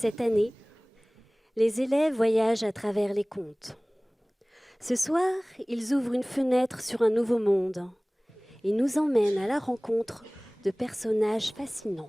Cette année, les élèves voyagent à travers les contes. Ce soir, ils ouvrent une fenêtre sur un nouveau monde et nous emmènent à la rencontre de personnages fascinants.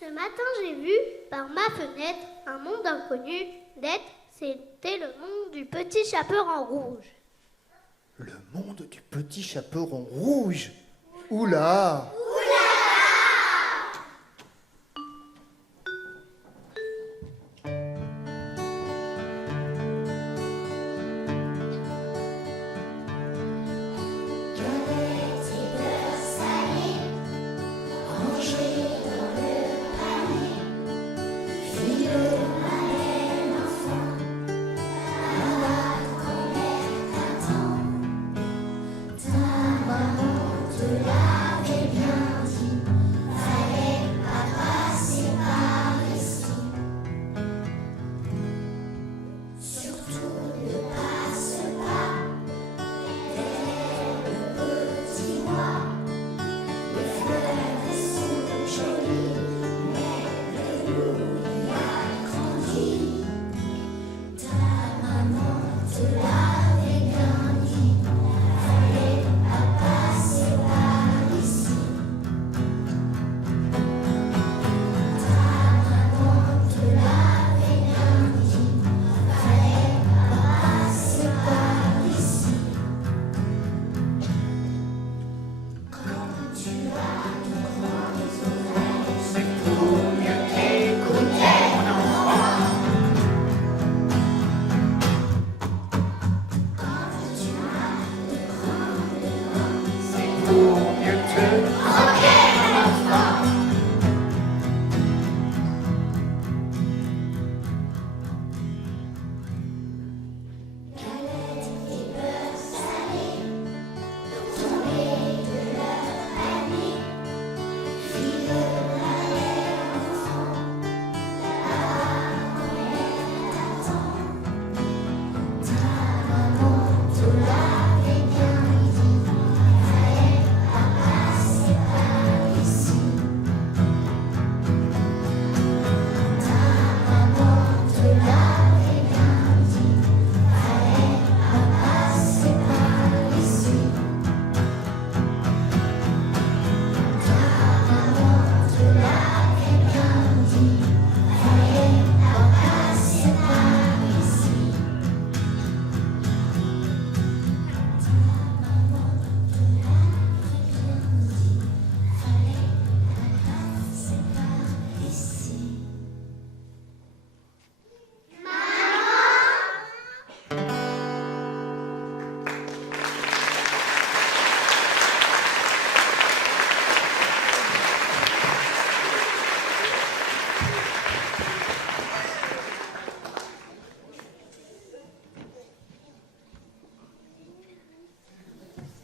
Ce matin, j'ai vu par ma fenêtre un monde inconnu. C'était le monde du petit chaperon rouge. Le monde du petit chaperon rouge. Oula!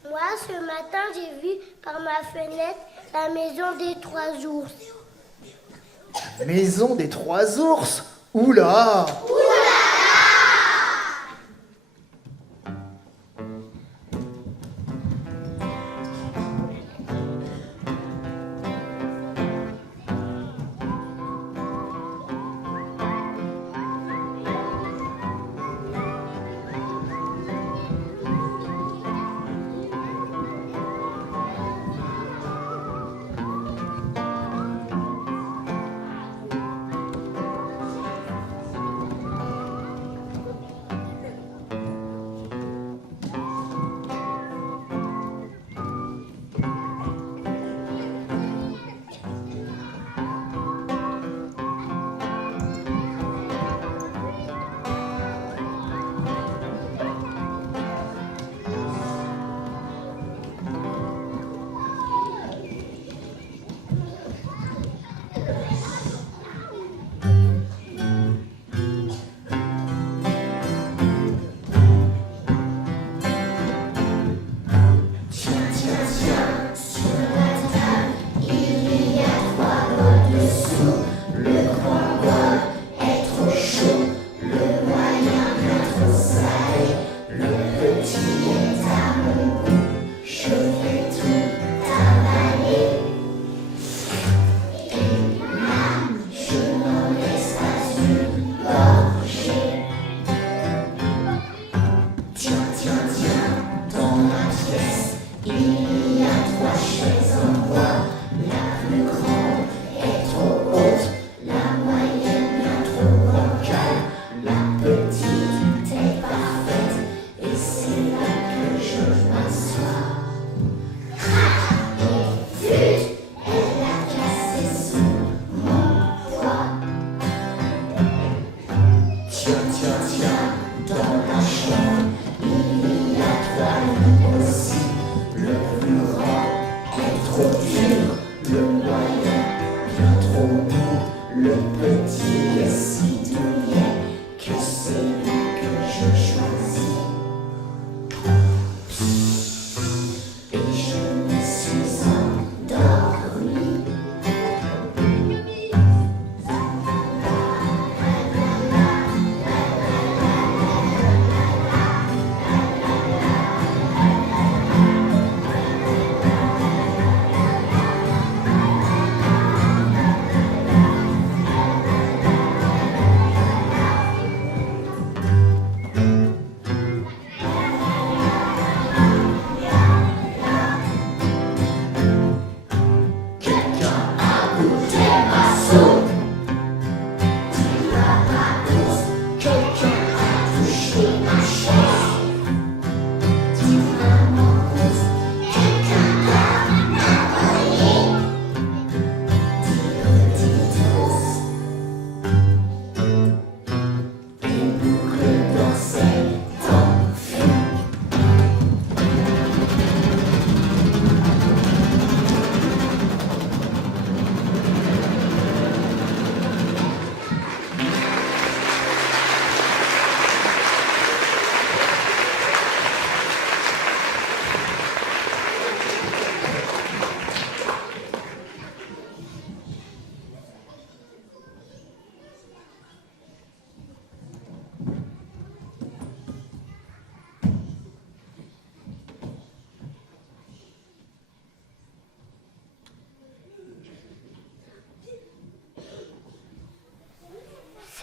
Moi, ce matin, j'ai vu par ma fenêtre la maison des 3 ours. Maison des 3 ours. Oula!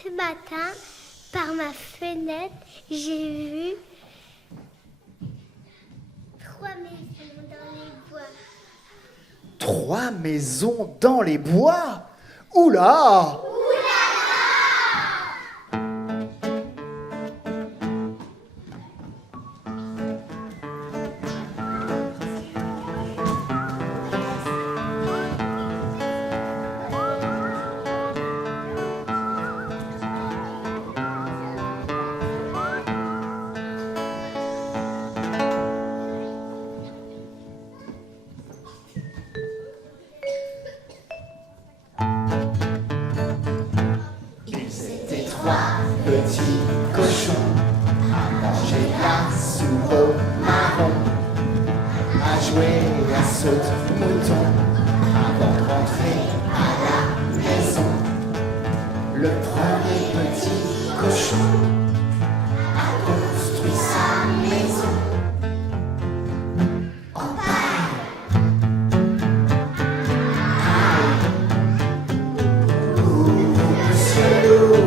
Ce matin, par ma fenêtre, j'ai vu 3 maisons dans les bois. 3 maisons dans les bois? Oula! Petits cochons à manger la soupe au marron, à jouer à saute-mouton avant de rentrer à la maison. Le premier petit cochon a construit sa maison en paille. Monsieur loup,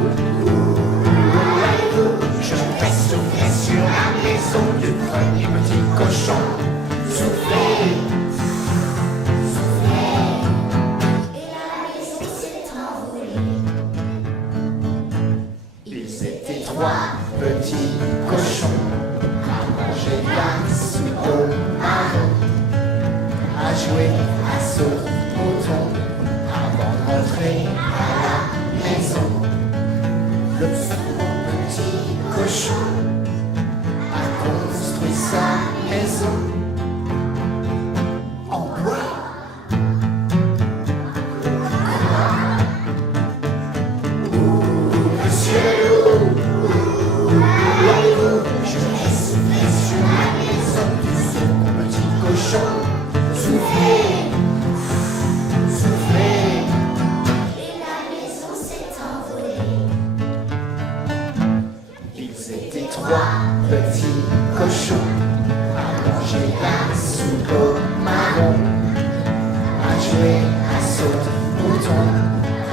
je vais souffler sur la maison du premier petit cochon. Souffler, souffler, et la maison s'est envolée. Ils étaient 3 petits cochons à manger la soupe au marron, à jouer à saute-mouton avant de rentrer à la maison. Le petit cochon a construit sa maison en bois. Monsieur loup, où allez-vous? Je vais souffler sur la maison du second petit cochon. Soufflez, soufflez, et la maison s'est envolée. Ils étaient 3 petits cochons à manger la soupe au marron, à jouer à saute-mouton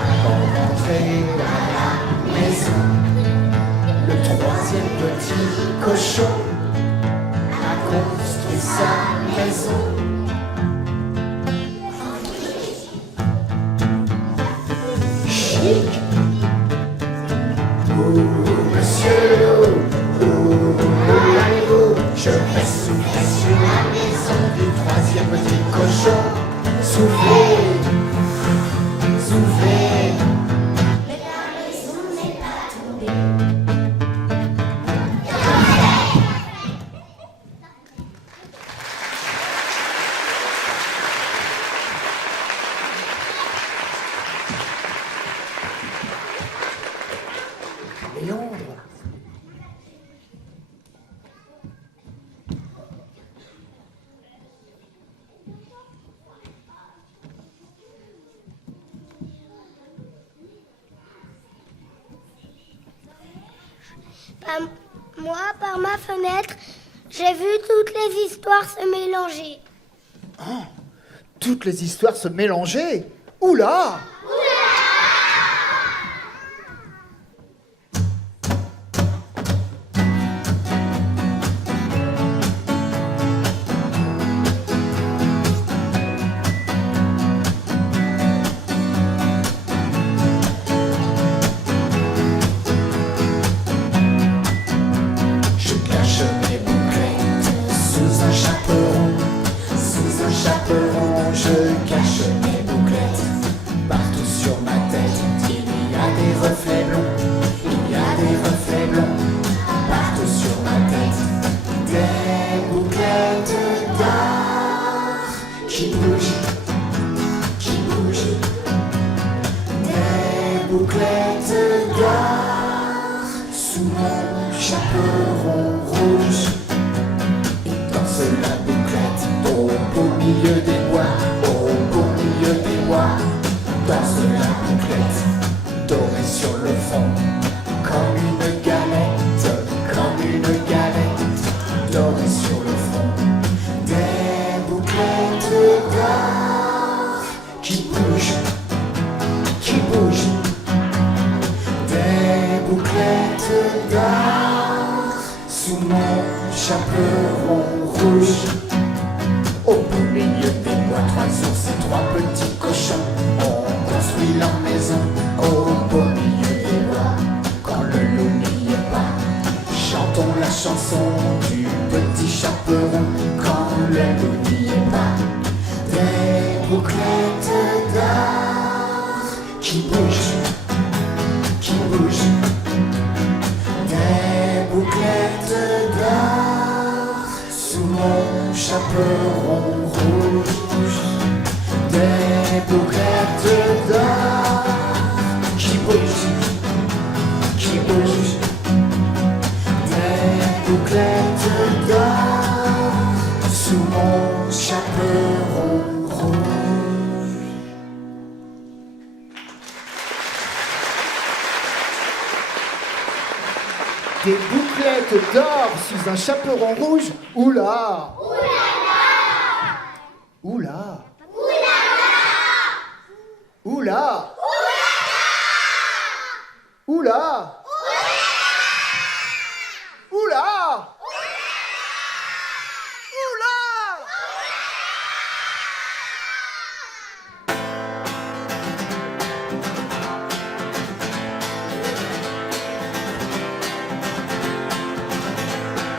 avant de rentrer à la maison. Le 3e petit cochon a construit sa maison chic. Monsieur loup, où allez-vous? Je vais souffler sur la maison du 3e petit cochon. Soufflez, soufflez, mais la maison n'est pas tombée. attendre. Moi, par ma fenêtre, j'ai vu toutes les histoires se mélanger. Oh, toutes les histoires se mélanger. Oula! Je cache mes bouclettes sous un chaperon. Sous un chaperon, je cache mes bouclettes. Partout sur ma tête, il y a des reflets blonds. Il y a des reflets blonds. Partout sur ma tête, des bouclettes d'or qui bougent, qui bougent. Des bouclettes d'or sous mon chaperon rouge. Et danse la bouclette au beau milieu des bois, au beau milieu des bois. Danse la bouclette dorée sur le fond, comme une galette, comme une galette, dorée sur le front. Des bouclettes d'or qui bougent, qui bougent. Des bouclettes d'or sous mon chaperon rouge. Au beau milieu des bois, 3 ours et 3 petits cochons ont construit leur maison. Au beau milieu des bois, quand le loup n'y est pas, chantons la chanson du petit chaperon. Quand le loup n'y est pas, des bouclettes d'or qui bougent, qui bougent. Des bouclettes d'or sous mon chaperon rouge. Des bouclettes d'or qui bougent, qui bougent. Des bouclettes d'or sous mon chaperon rouge. Des bouclettes d'or sous un chaperon rouge. Oula! Oula! Oula! Oula! Oula!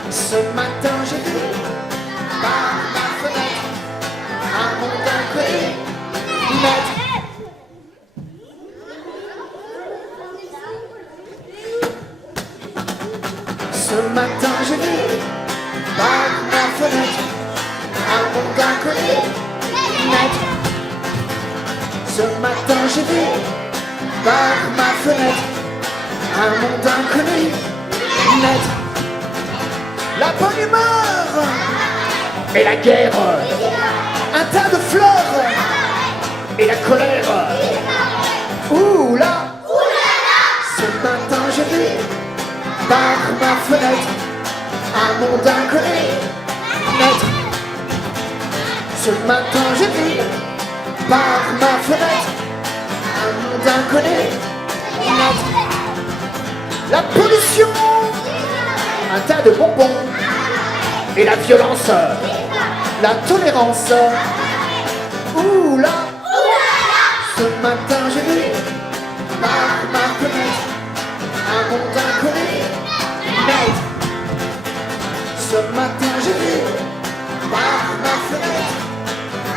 Ce matin j'ai vu par ma fenêtre un monde inconnu naître. Ce matin j'ai vu par ma fenêtre un monde inconnu naître. Ce matin j'ai vu par ma fenêtre un monde inconnu naître. La bonne humeur et la guerre, un tas de fleurs et la colère. Oula! Ce matin j'ai vu par ma fenêtre un monde inconnu naître. Ce matin j'ai vu par ma fenêtre un monde inconnu naître. La pollution, un tas de bonbons et la violence, la tolérance. Oula! Ce matin j'ai vu par ma fenêtre un monde inconnu naître. Ce matin j'ai vu par ma fenêtre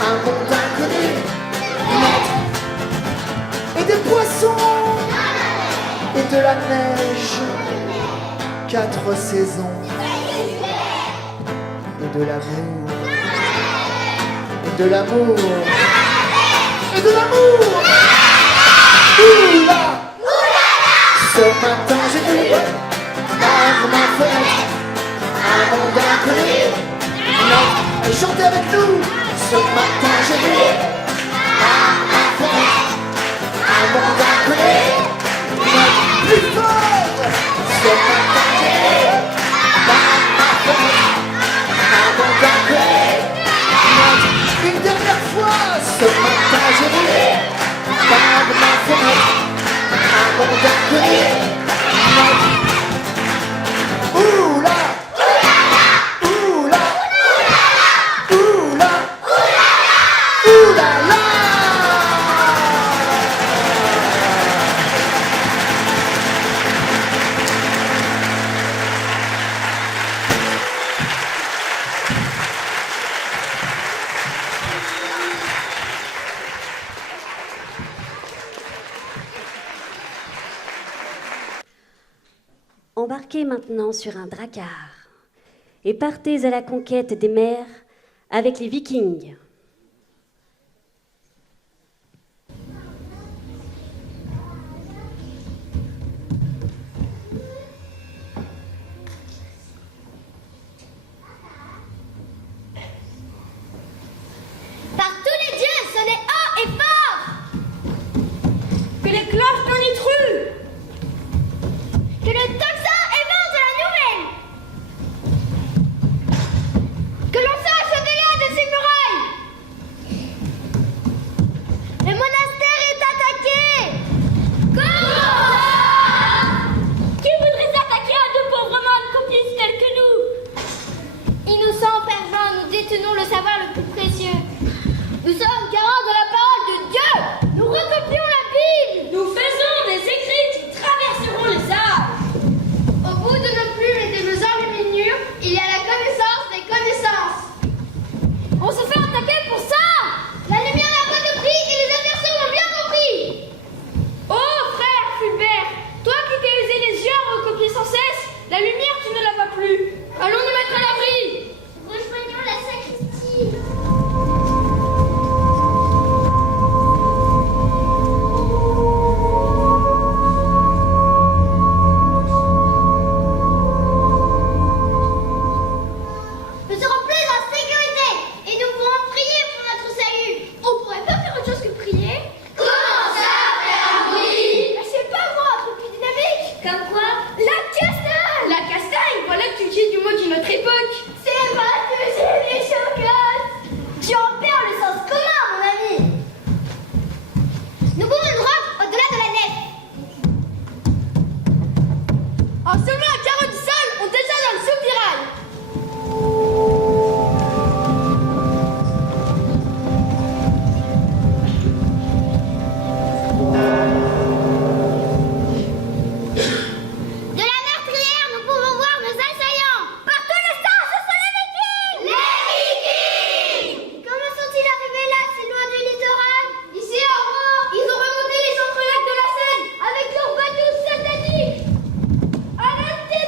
un monde inconnu naître. Et des poissons et de la neige, 4 saisons. Et de l'amour. Et de l'amour. Et de l'amour. Oula! Ce matin j'ai vu par ma fenêtre un monde inconnu. Et chantez avec nous. Ce matin j'ai vu par ma fenêtre un monde inconnu. Plus fort. Ce matin j'ai vu par ma fenêtre un monde inconnu. Une dernière fois. Ce matin j'ai vu par ma fenêtre un monde inconnu. Oula, oula, oula, oula, Embarquez maintenant sur un drakkar et partez à la conquête des mers avec les Vikings. Par tous les dieux, sonnez haut et fort! Que les cloches tonitruent! Que le tocsin évente la nouvelle! Que l'on sache au-delà de ces murailles! Le monastère est attaqué! Comment ça? Qui voudrait s'attaquer à deux pauvres mâles complices tels que nous? Innocents, Père Jean, nous détenons le savoir le plus précieux. Nous sommes garants de la parole de Dieu! Nous recopions la Bible! Nous faisons des écrits qui traverseront les âges! Au bout de nos plumes et de nos enluminures, il y a la connaissance des connaissances. On se fait attaquer pour ça! La lumière n'a pas de prix et les adversaires l'ont bien compris! Oh, frère Fulbert, toi qui t'es usé les yeux à recopier sans cesse, la lumière tu ne l'as pas plus. Allons nous mettre à l'abri. Rejoignons la sacristie! Nous serons plus en sécurité et nous pourrons prier pour notre salut. On pourrait pas faire autre chose que prier? Comment ça, faire un bruit? Je sais pas moi, un truc plus dynamique. Comme quoi? La castagne! La castagne, voilà que tu dis du mot d'une autre époque. C'est parce que j'ai des chocottes. Tu en perds le sens commun, mon ami. Nous pouvons nous rendre au-delà de la nef. En seulement un carreau du sol, on est déjà dans le soupirail. De la meurtrière, nous pouvons voir nos assaillants. Par tous les sens, ce sont les Vikings. Les Vikings. Comment sont-ils arrivés là, si loin du littoral? Ici, en gros, ils ont remonté les autres lacs de la Seine avec leurs bateaux sataniques. Arrêtez!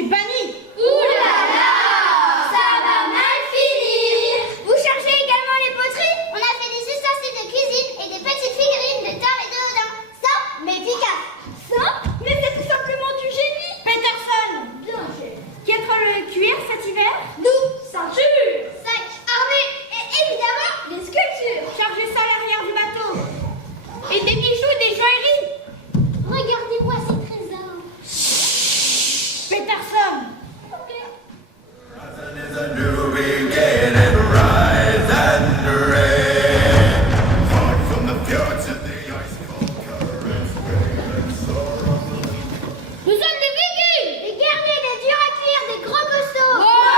c'est banni. Ouh là là, ça va mal finir. Vous cherchez également les poteries? On a fait des ustensiles de cuisine et des petites figurines de Thor et de Odin. Simple mais efficace. Ça? Mais c'est tout simplement du génie. Peterson. Bien fait. Qui est le cuir cet hiver? Nous, Ceinture. sac, armée et évidemment des sculptures. Chargez ça à l'arrière du bateau. Et des bijoux, des joailleries. Regardez-moi ces trésors. Peterson. Ok. Is a new beginning, rise and rain. Far from the fjords and the ice cold currents, rain and sorrow. Nous sommes des Vikings, des guerriers, des durs à cuire, des gros costauds. Ouais.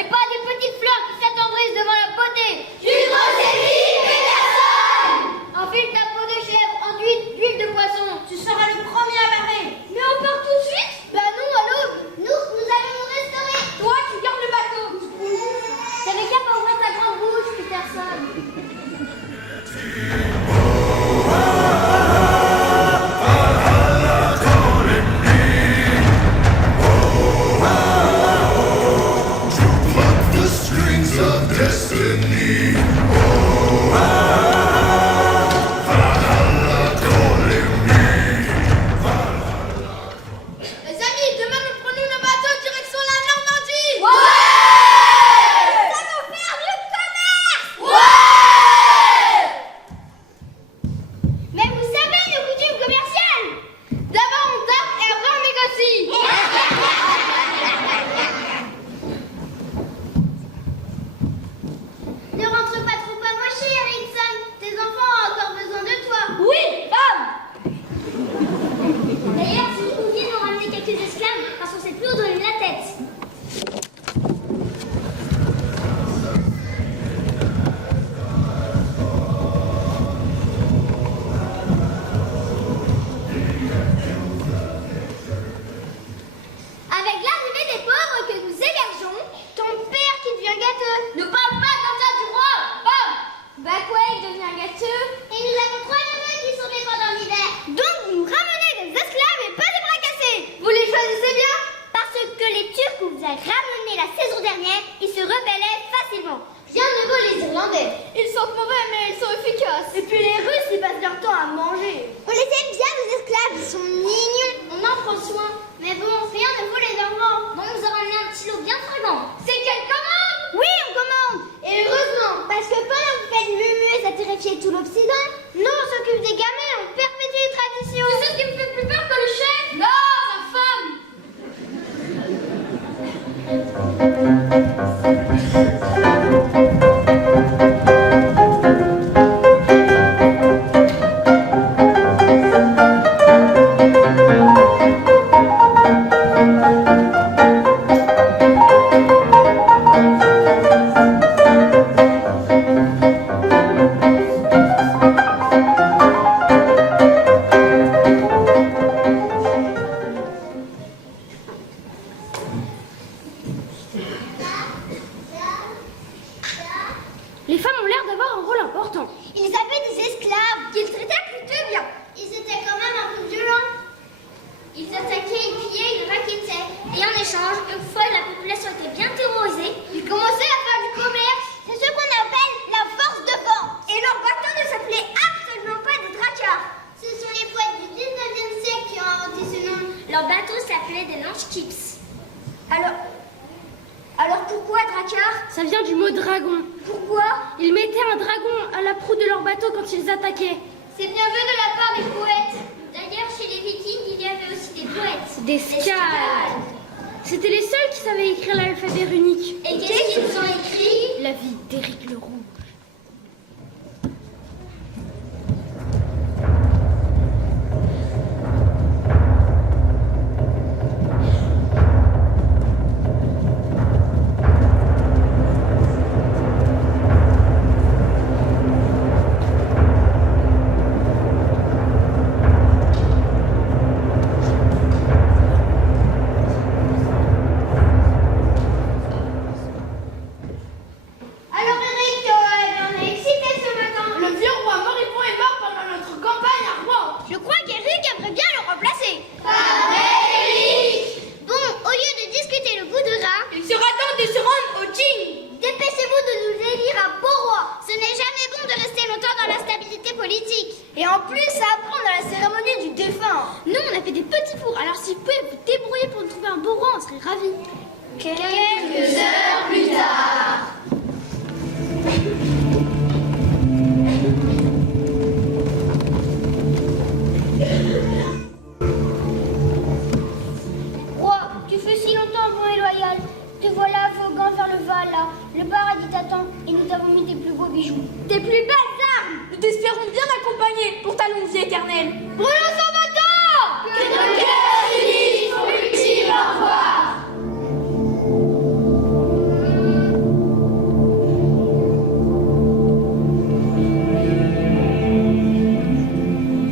Et pas des petites fleurs qui s'attendrissent devant la beauté. Du Rosélie Peterson. Enfile ta peau de chèvre enduite d'huile de poisson. Tu seras le premier à laver. Mais on part tout de suite? Bah non, à l'aube. Nous allons nous restaurer. Toi, tu gardes le bateau. T'avais qu'à pas ouvrir ta grande bouche, Peterson. Pluck the strings of destiny. Les amis, demain nous prenons le bateau direction la Normandie. Ça va faire du commerce. Mais vous savez nos coutumes commerciales. D'abord on tape et après on négocie. Ne rentre pas trop amoché, Erickson. Tes enfants ont encore besoin de toi. Oui, femme. D'ailleurs, si vous pouviez nous ramener quelques esclaves, parce qu'on sait plus où donner la tête. Avec l'arrivée des pauvres que nous hébergeons, ton père qui devient gâteux. Ne parle pas comme ça du roi, homme. Bah quoi, il devient gâteux? Et nous avons 3 neveux qui sont nés pendant l'hiver. Donc vous nous ramenez des esclaves et pas des bras cassés. Vous les choisissez bien? Parce que les Turcs que vous avez ramenés la saison dernière, ils se rebellaient facilement. Bien ne vaut les Irlandais. Ils sont mauvais mais ils sont efficaces. Et puis les Russes, ils passent leur temps à manger. On les aime bien, nos esclaves, ils sont mignons. On en prend soin. Mais bon, rien ne vaut les Normands. Bon, on nous a ramené un petit lot bien fringant. C'est quelle commande? Oui, on commande. Et heureusement, parce que pendant que vous faites mumuer à terrifier tout l'Occident, nous, on s'occupe des gamins et on perpétue les traditions. Tu sais ce qui me fait plus peur que le chef? Non, sa femme. Les femmes ont l'air d'avoir un rôle important. Ils avaient des esclaves qu'ils traitaient plutôt bien. Ils étaient quand même un peu violents. Ils attaquaient, ils pillaient, ils raquettaient. Et en échange, une fois la population était bien terrorisée, ils commençaient à faire du commerce. C'est ce qu'on appelle la force de vente. Et leur bateau ne s'appelait absolument pas des dracars. Ce sont les poètes du 19e siècle qui ont inventé ce nom. Leur bateau s'appelait des Landships. Alors pourquoi dracar? Ça vient du mot dragon. Pourquoi? Ils mettaient un dragon à la proue de leur bateau quand ils attaquaient. C'est bien vu de la part des poètes. D'ailleurs, chez les Vikings, il y avait aussi des poètes. Des scales. C'était les seuls qui savaient écrire l'alphabet runique. Et qu'est-ce qu'ils ont écrit? La vie d'Éric le Rouge. Alors Eric, serait ravi. Quelques heures plus tard. Roi, tu fais si longtemps bon et loyal. Te voilà voguant vers le Valhalla. Le paradis t'attend et nous t'avons mis tes plus beaux bijoux. Tes plus belles armes. Nous t'espérons bien accompagnés pour ta longue vie éternelle. Brûlons son bateau! Que nos cœurs unissent pour l'ultime au revoir.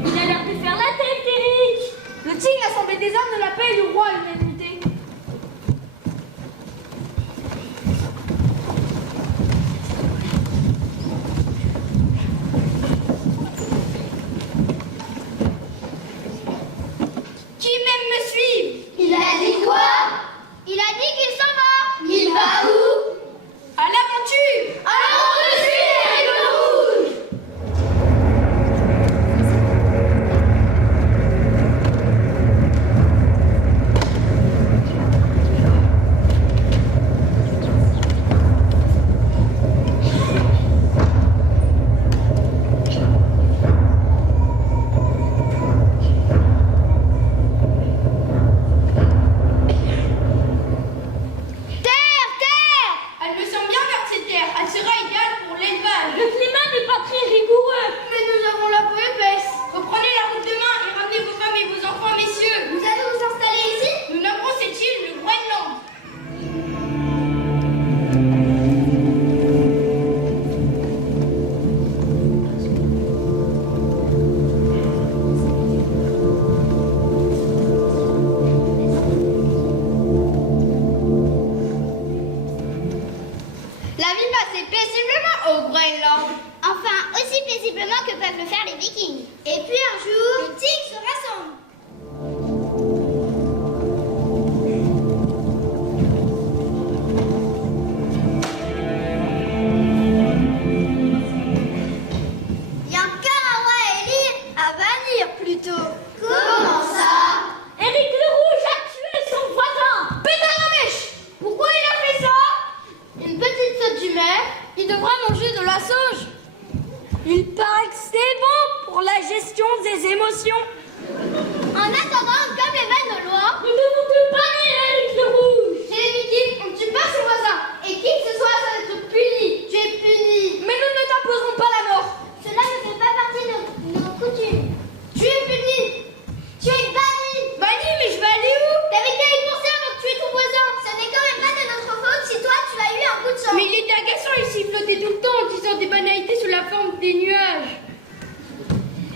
Il a l'air de faire la tête, Eric. Le tigre, l'Assemblée des armes de la paix et du roi à l'unanimité. Qui même me suit? Il a dit quoi? Il a dit qu'il s'en va. Il va où? À l'aventure. Allons de suite, Eric le Rouge. Elle me semble bien vers cette terre. Elle sera idéale pour l'élevage. Le climat n'est pas très rigoureux. Mais nous avons la peau épaisse. Reprenez la route demain et ramenez vos femmes et vos enfants, messieurs. Vous allez vous installer ici? Nous nommerons cette île le Groenland. La vie passait paisiblement au Groenland. Enfin, aussi paisiblement que peuvent le faire les Vikings. Et puis un jour, le tigre se rassemble. Il y a encore un roi à élire, à bannir plutôt. Comment ça? Eric le Rouge a tué son voisin. Pétard la mèche. Pourquoi il a fait ça? Une petite saute du maire. Il devra manger de la sauge. Il paraît que c'est bon pour la gestion des émotions. En attendant, comme les Vanois, Nous devons te bannir, Eric le Rouge. chez les Vikings, on ne tue pas ses voisins. Et qui que ce soit doit être puni. Tu es puni. Mais nous ne t'imposerons pas la mort. Cela ne fait pas partie de nos coutumes. Tu es puni. Tu es banni. Banni, mais je vais aller où? T'avais qu'à y penser avant de tuer ton voisin. Ce n'est quand même pas de notre faute si toi tu as eu un coup de sang. Mais il était agaçant, il sifflotait tout le temps en disant des banalités sous la forme des nuages.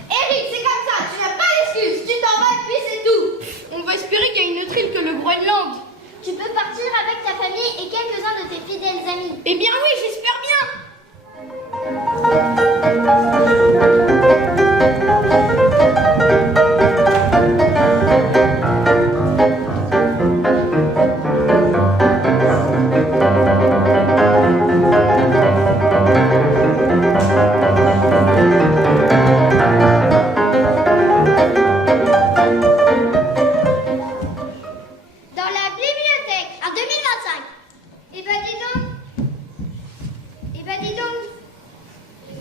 Eric, c'est comme ça. Tu n'as pas d'excuse. Tu t'en vas et puis c'est tout. On va espérer qu'il y a une autre île que le Groenland. Tu peux partir avec ta famille et quelques-uns de tes fidèles amis. Eh bien oui, j'espère bien. Dans la bibliothèque, en 2025. Eh ben dis donc. Eh ben dis donc. Eh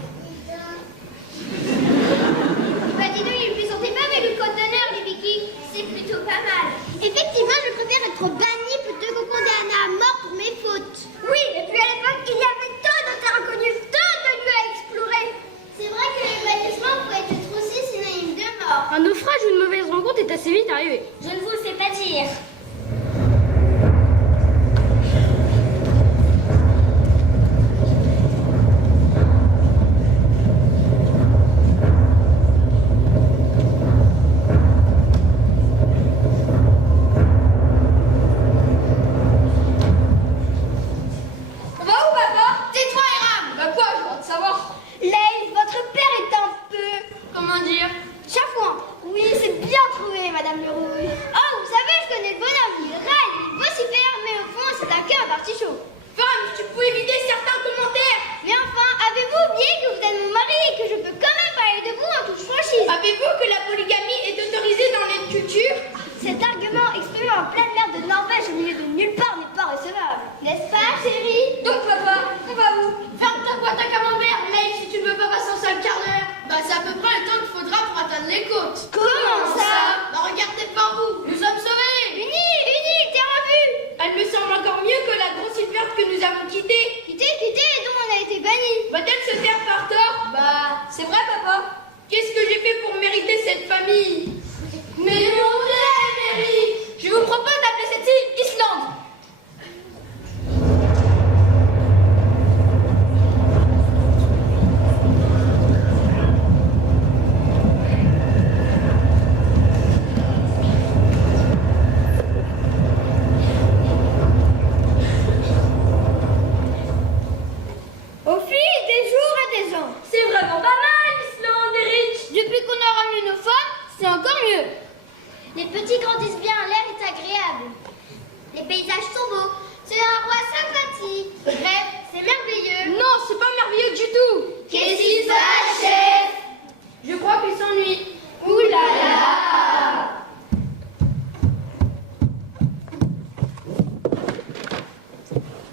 ben dis donc, ils lui sentaient pas mais le code d'honneur, les Vikings. C'est plutôt pas mal. Effectivement, je préfère être banni plutôt que condamné à mort pour mes fautes. Oui, et puis à l'époque, il y avait tant de terres inconnues, tant de lieux à explorer. C'est vrai que les bannissement pourrait être aussi synonyme de mort. Un naufrage ou une mauvaise rencontre est assez vite arrivé. Je ne vous le fais pas dire. On va où, papa? Tais-toi, Hiram. Bah quoi, je dois te savoir. Leï, votre père est un peu... Comment dire? Chafouin. Oui, c'est bien trouvé, Madame le Rouge. Oh, vous savez, je connais le bonheur départ n'est pas recevable. N'est-ce pas, chérie? Donc papa, on va où? Ferme ta boîte à camembert, mec, si tu ne veux pas passer en 5 quarts d'heure. Bah c'est à peu près le temps qu'il faudra pour atteindre les côtes. Comment ça? Bah regardez par vous, nous sommes sauvés. Uni, t'es revu? Elle me semble encore mieux que la grosse verte que nous avons quittée. Quitté, et dont on a été banni. Va-t-elle se taire par tort? Bah, c'est vrai papa. Qu'est-ce que j'ai fait pour mériter cette famille? Mais mon Dieu, Mary! Je vous propose d'appeler cette île Islande. Au fil des jours et des ans, C'est vraiment pas mal l'Islande, Eric. depuis qu'on a ramené nos femmes, c'est encore mieux. Les petits grandissent bien, l'air est agréable. Les paysages sont beaux, c'est un roi sympathique. Bref, c'est merveilleux. Non, c'est pas merveilleux du tout. Qu'est-ce qui se passe, chef? Je crois qu'il s'ennuie. Ouh là là!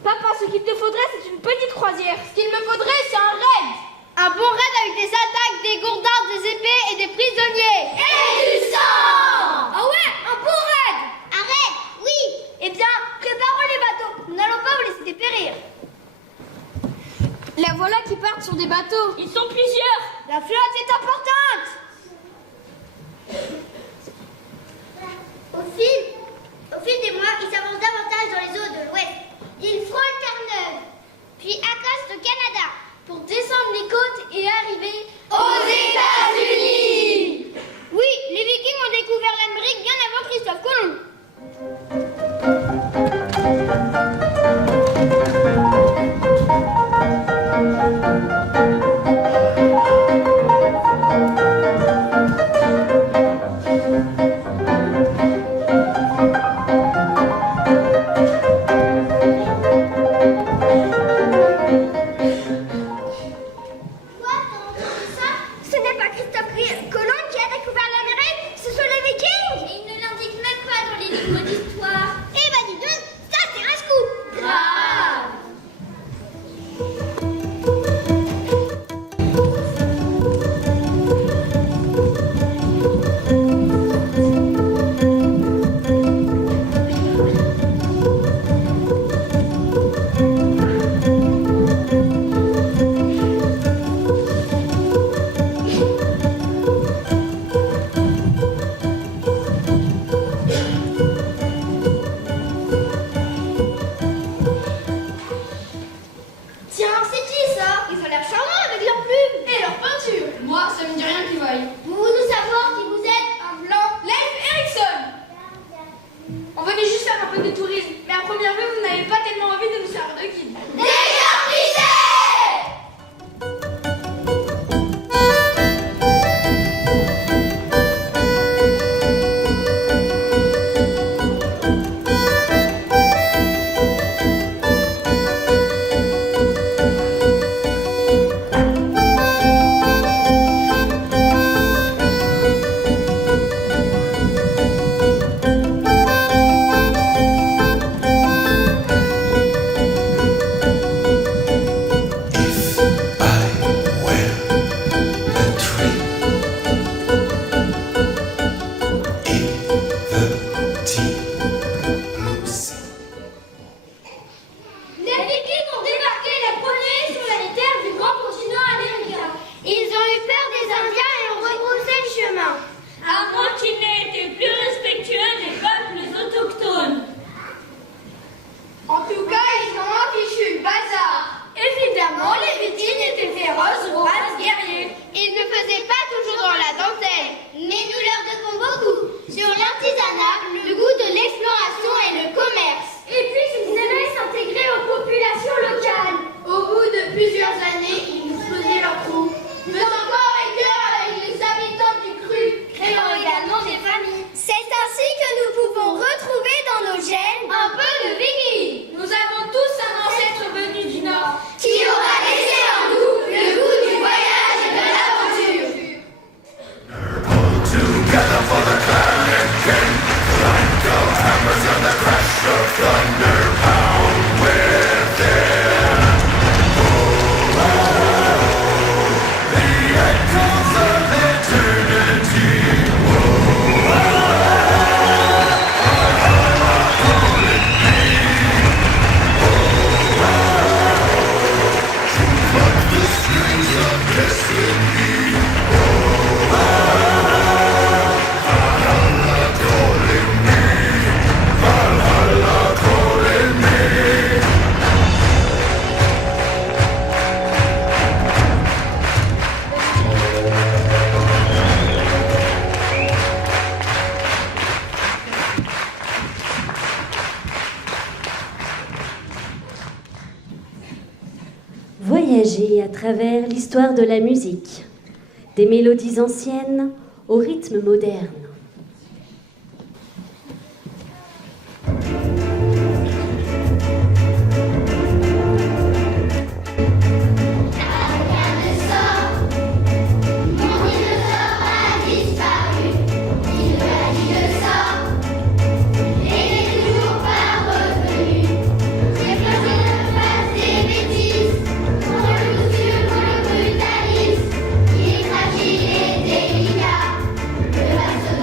Papa, ce qu'il te faudrait, c'est une petite croisière. Ce qu'il me faudrait, c'est un raid. Un bon raid avec des attaques, des gourdards, des épées et des prisonniers. Et du sang! Ah ouais, un bon raid! Un raid, oui! Eh bien, préparons les bateaux. Nous n'allons pas vous laisser dépérir. La voilà qui partent sur des bateaux. Ils sont plusieurs. La flotte est importante! Au fil des mois, ils s'avancent davantage dans les eaux de l'Ouest. Ils frôlent Terre-Neuve, puis accostent le Canada pour descendre les côtes et arriver aux États-Unis! Oui, les Vikings ont découvert l'Amérique bien avant Christophe Colomb. Quoi, t'as entendu ça? Ce n'est pas Christophe Colomb qui a découvert l'Amérique, ce sont les Vikings! Et ils ne l'indiquent même pas dans les livres d'histoire. Eh ben dis donc, ça c'est un scoop! Grave! Tiens, c'est qui ça? Ils ont l'air charmants avec leurs plumes! Et leur peinture. Moi, ça me dit rien qui vaille. Pouvons-nous savoir qui vous êtes? Un blanc? Leif Erikson. On venait juste faire un peu de tourisme, mais à première vue, vous n'avez pas tellement envie de nous servir de guide. voyager à travers l'histoire de la musique, des mélodies anciennes au rythme moderne. Fragile et délicat, le vase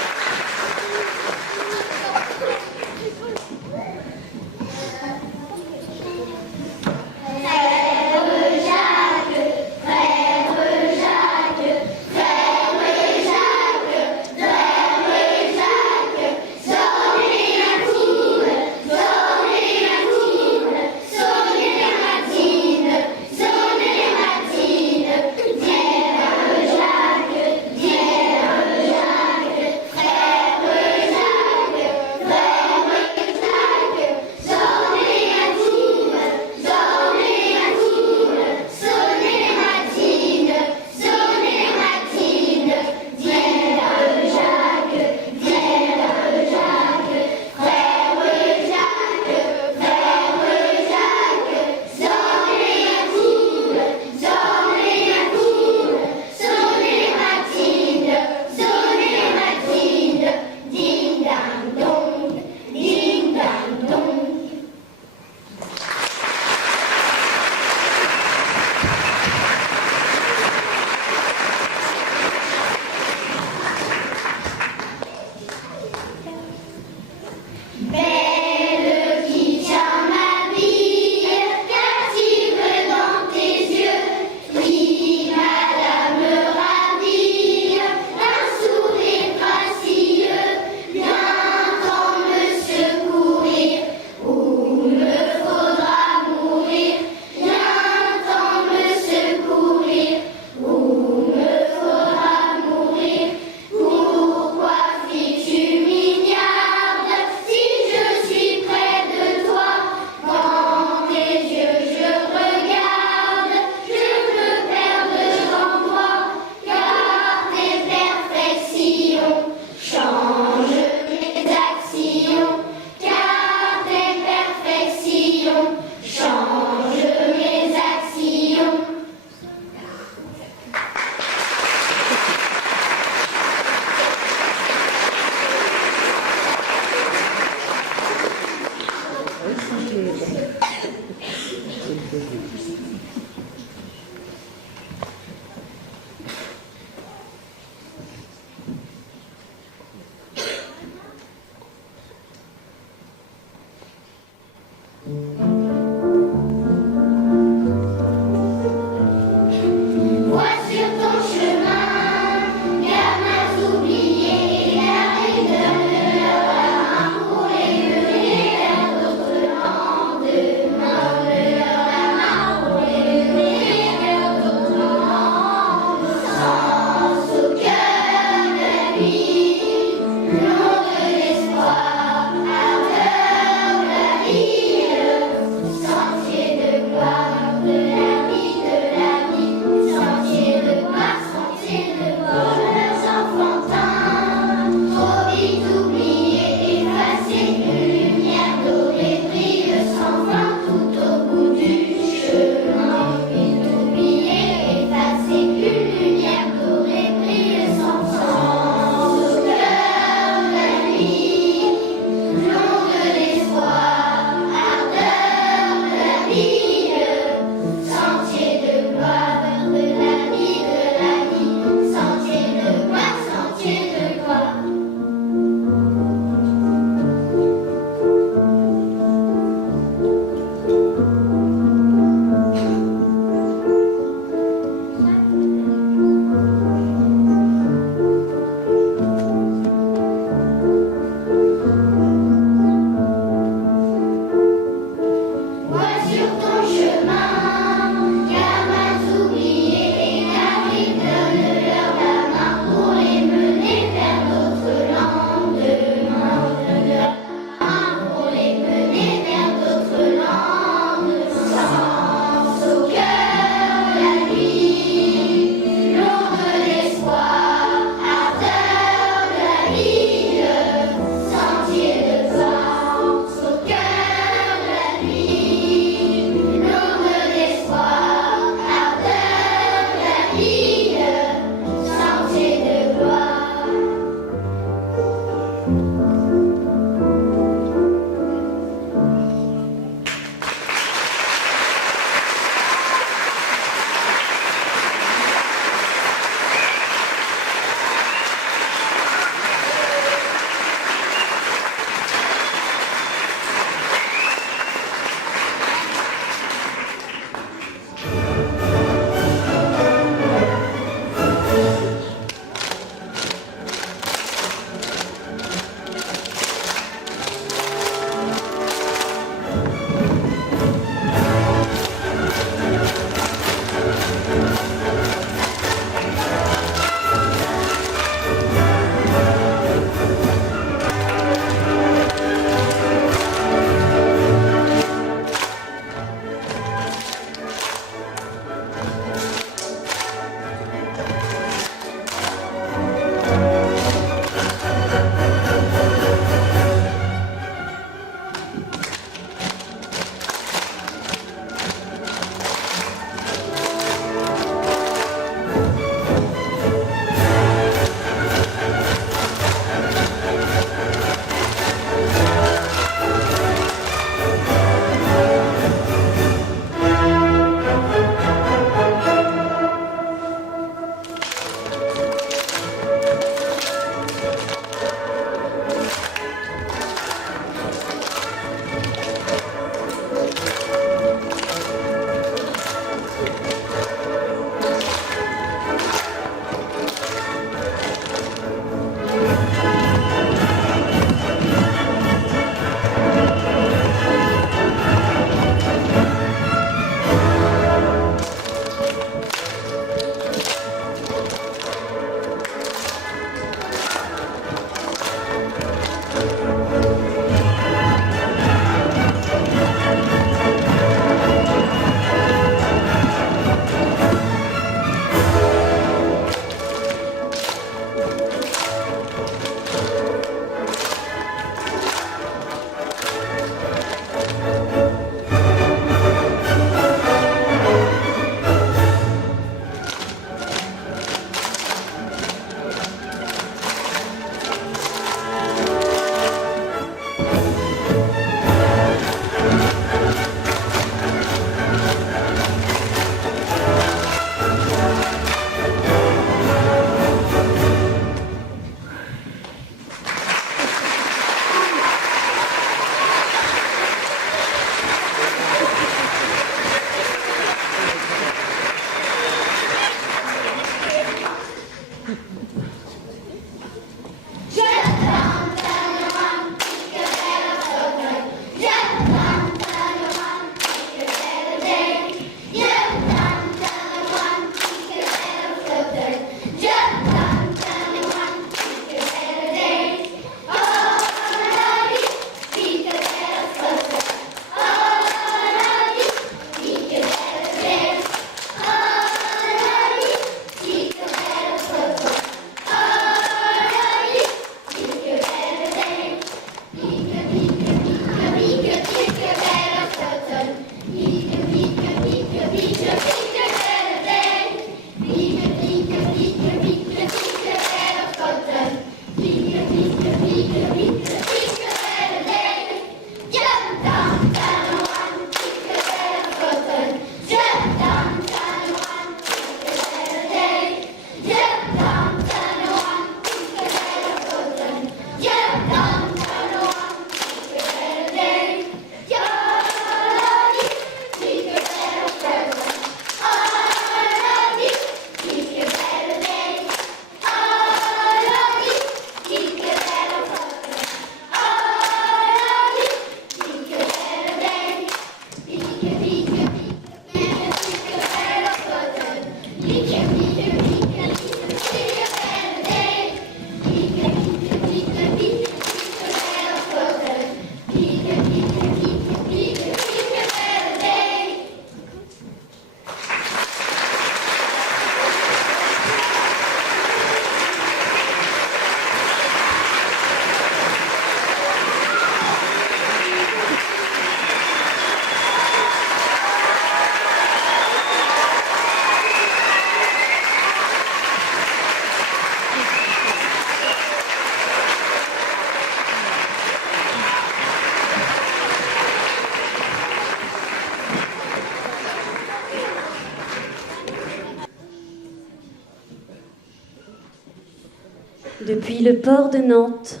Depuis le port de Nantes,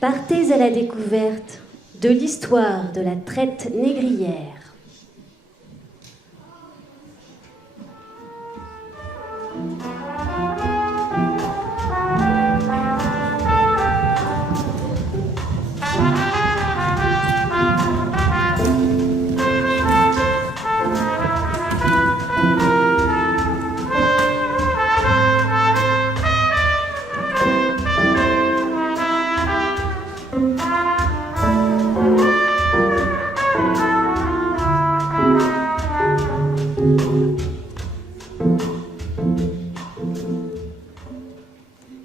partez à la découverte de l'histoire de la traite négrière.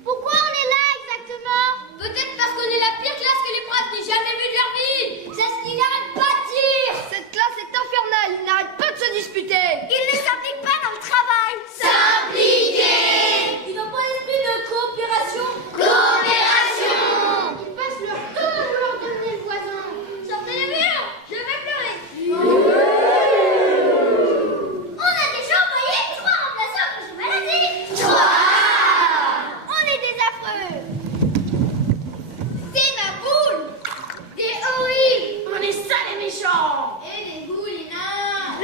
Pourquoi on est là exactement? Peut-être parce qu'on est la pire classe que les profs n'aient jamais vue de leur vie. C'est ce qu'ils n'arrêtent pas de dire. Cette classe est infernale, ils n'arrêtent pas de se disputer. Ils ne s'appliquent pas dans le travail. Ils n'ont pas l'esprit de coopération. Ils passent leur temps à vouloir devenir voisins. Sortez les murs, je vais pleurer. On a déjà envoyé 3 remplaçants pour ces maladies. 3. On est des affreux. C'est ma boule. Des horribles. On est sales et méchants. Et des boulinins.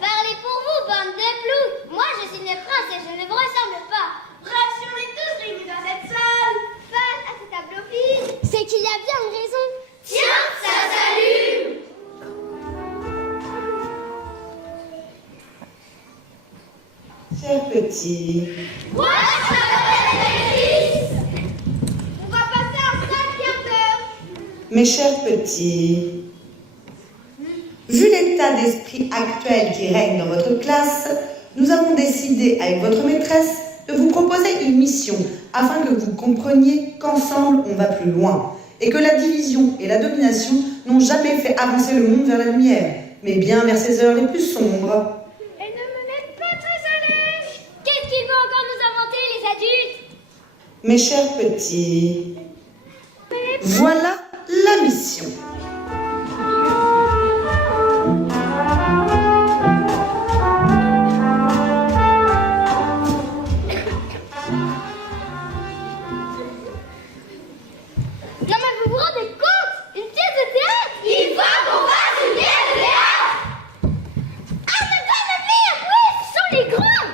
Parlez pour vous, bande de ploucs. Moi, je suis le prince et je ne vous ressemble pas. Bref, si on est tous réunis dans cette salle, face à ce tableau vide, C'est qu'il y a bien une raison. tiens, ça s'allume. Chers petits, On va passer un sale quart d'heure. mes chers petits, vu l'état d'esprit actuel qui règne dans votre classe, nous avons décidé avec votre maîtresse de vous proposer une mission afin que vous compreniez qu'ensemble on va plus loin et que la division et la domination n'ont jamais fait avancer le monde vers la lumière, mais bien vers ses heures les plus sombres. Elle ne me laisse pas très à l'aise. Qu'est-ce qu'ils vont encore nous inventer, les adultes? Mes chers petits, voilà la mission. Non mais vous vous rendez compte? Une pièce de théâtre? Il faut qu'on fasse une pièce de théâtre. Ah mais pas ma mère! Oui, ce sont les grands!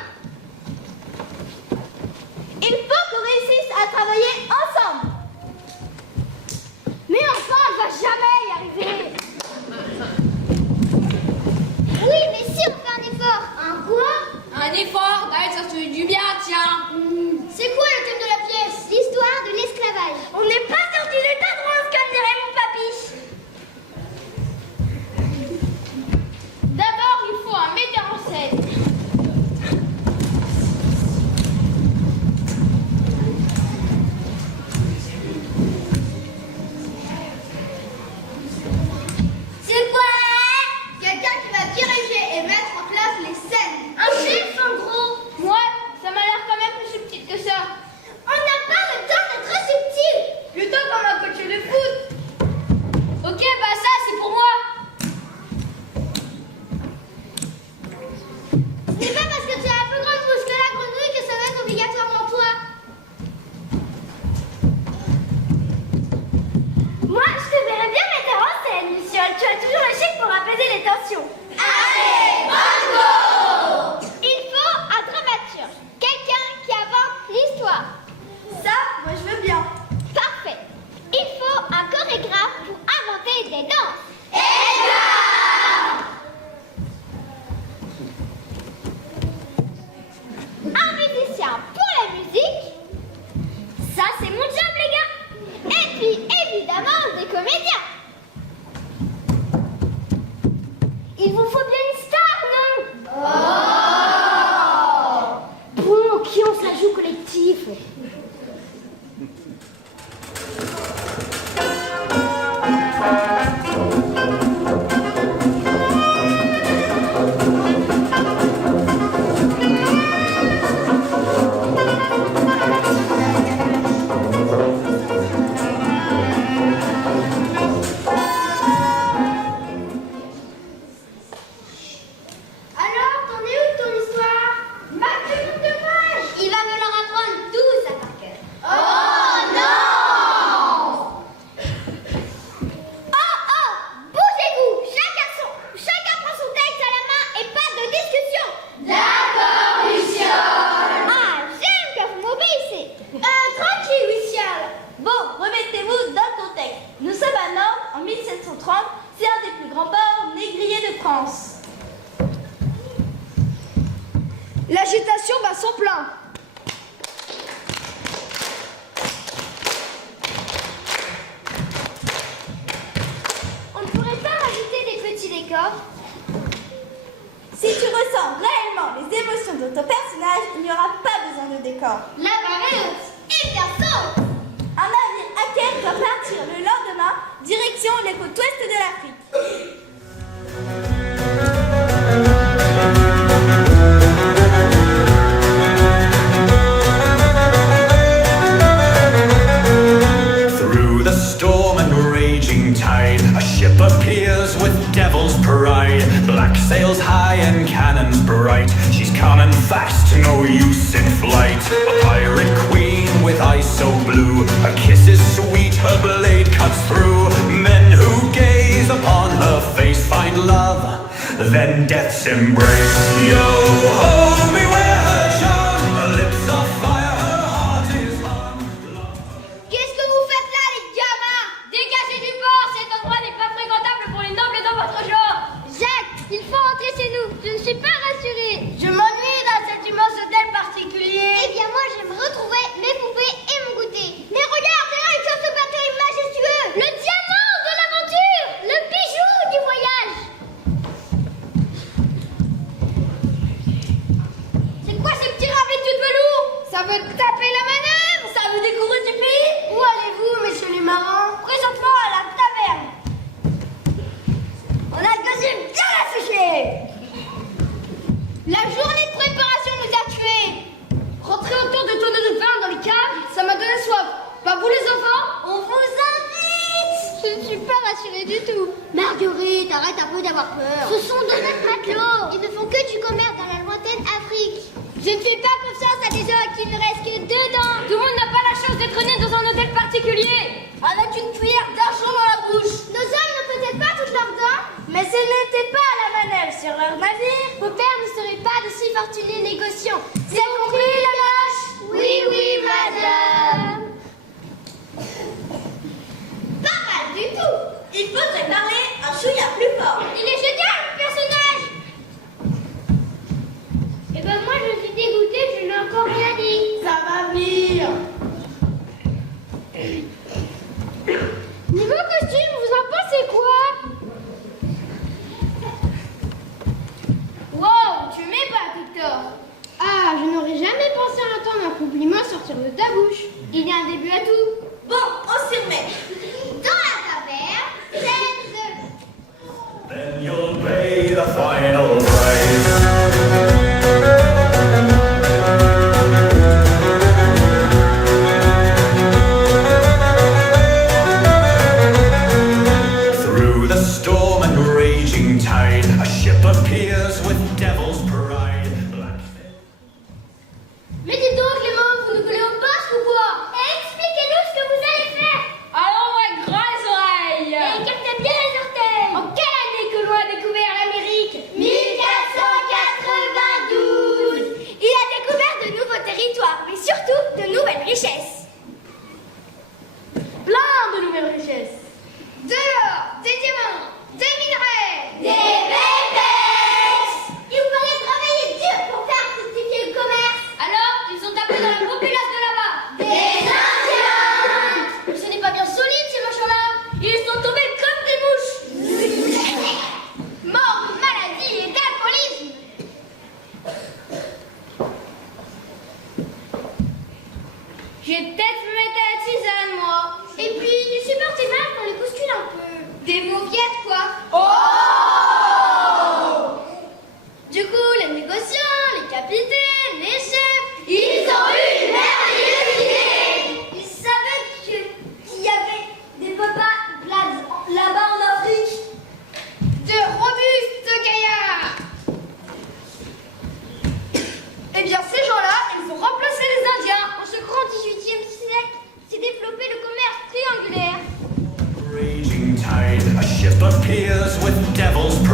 Il faut qu'on réussisse à travailler ensemble. Mais enfin, on ne va jamais y arriver. Oui, mais si on fait un effort. Un quoi? Un effort, bah ça se fait du bien, tiens. C'est quoi le thème de la pièce? L'histoire de l'esclavage. On n'est pas sorti de tas de rose comme dirait mon papy. D'abord, il faut un metteur en scène. C'est quoi? Quelqu'un qui va diriger et mettre en place les scènes. Un chef en gros. Moi, ça m'a l'air quand même plus subtil que ça. On n'a pas le temps d'être subtil. Plutôt comme un coach de foot. Ok, bah ça, c'est pour moi. Ce n'est pas parce que tu as la plus grande bouche que la grenouille que ça va être obligatoirement toi. Moi, je te verrais bien mettre en scène, Luciole. Tu as toujours le chic pour apaiser les tensions. Allez, banco! Il faut un dramaturge, quelqu'un qui invente l'histoire. Ça, moi je veux bien. Parfait. Il faut un chorégraphe pour inventer des danses. Un musicien pour la musique. Ça, c'est mon job, les gars. Et puis, évidemment, des comédiens. Il vous faut bien une star, non? Bon, qui on se la joue collectif? Alors, t'en es où de ton histoire? Bah, tu montes de page. Il va me leur apprendre population bat son plein. On ne pourrait pas rajouter des petits décors? Si tu ressens réellement les émotions de ton personnage, il n'y aura pas besoin de décor. La marée haute et bientôt. Un navire hacker doit partir le lendemain, direction les côtes ouest de l'Afrique. Through the storm and raging tide, a ship appears with devil's pride. Black sails high and cannons bright. She's coming fast, no use in flight. A pirate queen with eyes so blue. Her kiss is sweet, her blade cuts through. Men who gaze upon her face find love, then death's embrace. Yo ho, beware her charm. Her lips are fire, her heart is harm. Qu'est-ce que vous faites là, les gamins? Dégagez du port, cet endroit n'est pas fréquentable pour les nobles dans votre genre. Jacques, il faut rentrer chez nous. Je ne suis pas rassurée. Je m'ennuie dans cet immense hôtel particulier. Eh bien, moi, j'aime retrouver mes poupées et mon goûter. Mais regarde, là, ils sont ce bateau majestueux. Le diamant de l'aventure. Le bijou du voyage. C'est quoi ces petits revêtus de velours? Ça veut taper la manœuvre? Ça veut découvrir du pays? Où allez-vous, messieurs les marins? Présentement à la taverne. On a le gosier bien asséché. La journée de préparation nous a tués. Rentrer autour de tonneaux de vin dans les caves, ça m'a donné soif. Pas vous les enfants? On vous invite. Je ne suis pas rassurée du tout. Marguerite, arrête un peu d'avoir peur. Ce sont d'honnêtes matelots. Ils ne font que du commerce dans la lointaine Afrique. Je ne fais pas confiance à des gens à qui il ne reste que 2 dents. Tout le monde n'a pas la chance d'être né dans un hôtel particulier. Avec une cuillère d'argent dans la bouche. Nos hommes n'ont peut-être pas toutes leurs dents. Mais ce n'était pas à la manœuvre sur leur navire. Vos pères ne seraient pas de si fortunés négociants. C'est compris, la lâche? Oui, oui, madame. Pas mal du tout. Il faudrait parler un chouïa plus fort. Il est génial, le personnage. Eh ben moi, je suis dégoûtée, je n'ai encore rien dit. Ça va venir. Niveau costume, vous en pensez quoi? Wow, tu m'es pas, Victor. Ah, je n'aurais jamais pensé entendre un compliment sortir de ta bouche. Il y a un début à tout. Bon, on s'y remet. Dans la taverne, scène Then you'll pay the final price. Through the storm and raging tide, a ship appears with devil's pride. Black Mais dites donc, Clément, vous nous collez au poste ou quoi? Expliquez-nous ce que vous allez faire. Allons, moi, grandes oreilles. Et captez bien les orteils. En quelle année que l'on a découvert l'Amérique? 1492. Il a découvert de nouveaux territoires, mais surtout de nouvelles richesses. Plein de nouvelles richesses. De l'or, des diamants, des minerais. Des bébés. Il vous fallait travailler dur pour faire fructifier le commerce. Alors, ils ont tapé dans la populace de là-bas. Des Indiens. Ce n'est pas bien solide ces machins-là. Ils sont tombés comme des mouches. Mort de maladie et d'alcoolisme. J'ai peut-être me mettre à la tisane, moi. Et puis, il supportait mal qu'on les bouscule un peu. Des mauviettes, quoi. Oh. Du coup, les négociants, les capitaines, les chefs, Ils ont eu une merveilleuse idée. ils savaient qu'il y avait des papas là-bas en Afrique. De robustes gaillards. Eh bien, ces gens-là, ils ont remplacé les Indiens. En ce grand 18e siècle, s'est développé le commerce triangulaire. raging tide, a ship appears with devil's pride.